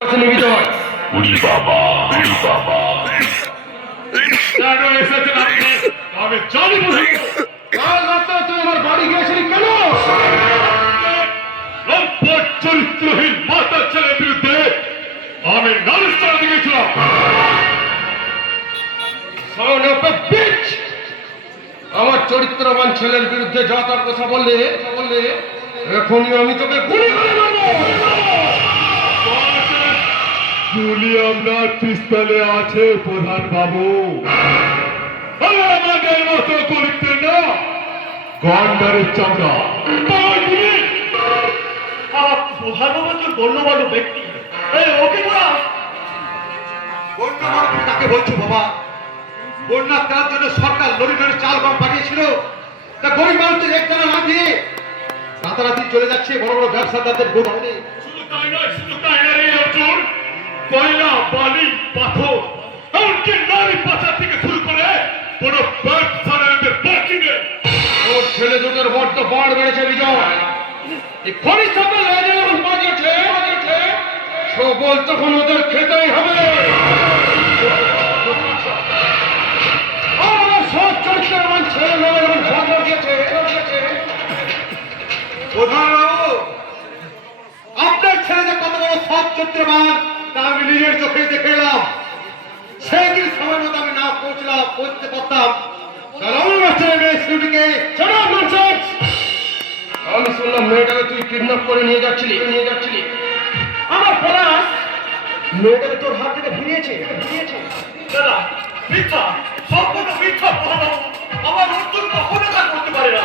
উড়ি বাবা উড়ি বাবা কেন এসেছেন আপনি? আমি জানি বুঝি। কাল রাতে তুই আমার বাড়ি গিয়েছিলি কেন? লম্পট চরিত্রহীন মাতা ছেলের বিরুদ্ধে আমি নালিশ চালাতে গিয়েছিলাম। Son of a bitch! আমার চরিত্রবান ছেলের বিরুদ্ধে যা তার কথা বললে এখনই আমি তোকে গুলি করে মারবো। গুলি আপনার পিস্তলে আছে প্রধান বাবু। আমাদের মতো করতে না গন্ডারের চামড়া। প্রধান বাবু তো গণ্যমান্য ব্যক্তি, ওকে না গণ্যমান্য কাকে বলছো বাবা? বন্যা তার জন্য সরকার লরি লরি চাল গম পাঠিয়েছিল, তা গরিব মানুষের একদানা না দিয়ে রাতারাতি চলে যাচ্ছে বড় বড় ব্যবসাদারদের গোডাউনে। শুধু তাই নয়, শুধু তাই নয়, এই অর্জুন কয়লা বালি পাথর এমনকি নারী পাচার থেকে শুরু করে কোন ব্যবসাদারদের বাকি নেই। ওর ছেলে দুটোর বড্ড বড় বেড়েছে বিজয়। এই খনিজ সম্পদ লেগে যখন বাজেছে সবল তখন ওদের খেতেই হবে। আমার সব চরিত্রবান ছেলে মেয়ে যখন ঝগড়া দিয়েছে প্রধান বাবু, আপনার ছেলে যে কত বড় সৎ চরিত্রবান তা আমি নিজের চোখে দেখে এলাম। সেই দিন সময় মতো আমি না পৌঁছতে পারতাম। আমি শুনলাম মেয়েটাকে তুই কিডন্যাপ করে নিয়ে যাচ্ছিলি। আমার পলাশ মেয়েটাকে তোর হাত থেকে ফিরিয়েছে। দাদা মিথ্যা, সম্পূর্ণ মিথ্যা প্রধান বাবু। আমার অর্জুন কখনো তা করতে পারে না।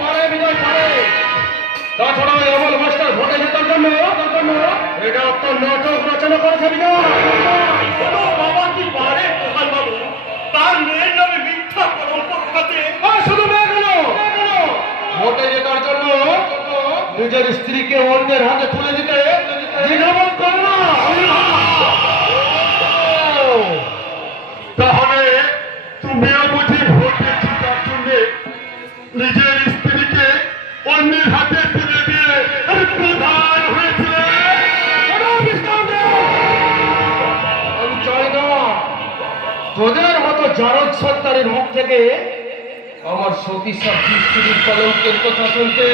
পারে বিজয় পারে। তাছাড়া ওই অমল মাস্টার ভোটে জেতার জন্য এটা একটা নাটক রচনা করেছে বিজয়। কোনো বাবা কি পারে প্রধান বাবু তার মেয়ের নামে মিথ্যা কলঙ্ক খাতে? শুধু মেয়ে কেন, ভোটে জেতার জন্য নিজের স্ত্রীকে অন্যের হাতে তুলে দিতে দ্বিধাবোধ করে না। তাহলে তুমিও বুঝি ভোটে জেতার জন্য নিজের স্ত্রীকে অন্যের হাতে তুলে দিয়ে প্রধান হয়েছিল। আমি চাই না তোদের মতো জারদ সত্তারের মুখ থেকে আমার সতী সাক্ষী স্ত্রীর কলঙ্কের কথা শুনতে।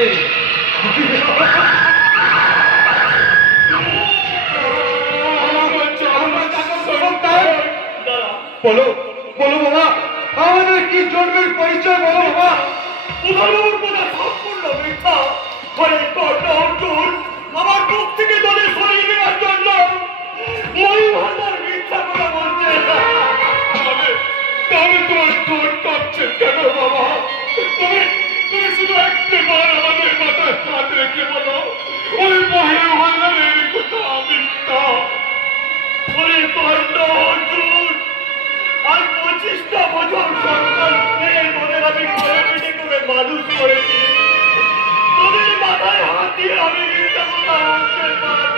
বলো বলো বাবা, আমাদের কি জন্মের পরিচয় বলো বাবা। প্রধানবাবুর কথা সম্পূর্ণ মিথ্যা। ঘরে কর্ণ অর্জুন আমার মুখ থেকে দলে সরিয়ে নেওয়ার জন্য মহিমাদার মিথ্যা কথা বলছে। তাহলে তোমার ঠোঁট কাঁপছে কেন বাবা? তুমি শুধু একবার আমাদের মাথায় হাত রেখে বলো ওই মহিমাদারের কথা মিথ্যা। ওরে কর্ণ অর্জুন আর 25টা বছর সন্তান মেয়ের মনের আমি ঘরে পিঠে করে মানুষ করেছি। তোদের মাথায় হাত দিয়ে আমি মিথ্যা কথা বলতে পারি।